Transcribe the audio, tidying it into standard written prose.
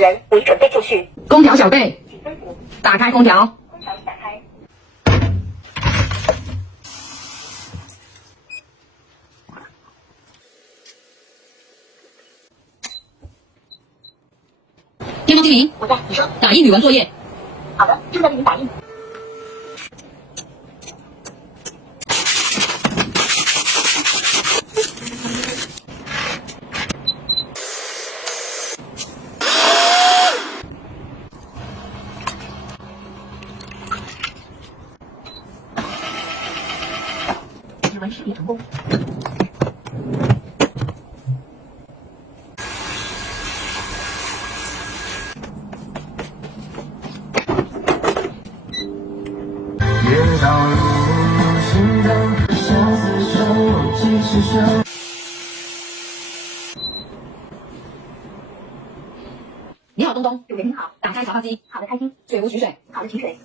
人，为准备就绪。空调小贝，请吩咐。打开空调。空调已打开。天猫精灵，我在，你说。打印语文作业。好的，正在为您打印。指纹识别成功。夜到如心灯，相思手几时生。你好，东东。主人您好。打开茶发机。好的，开机。水壶取水。好的，取水。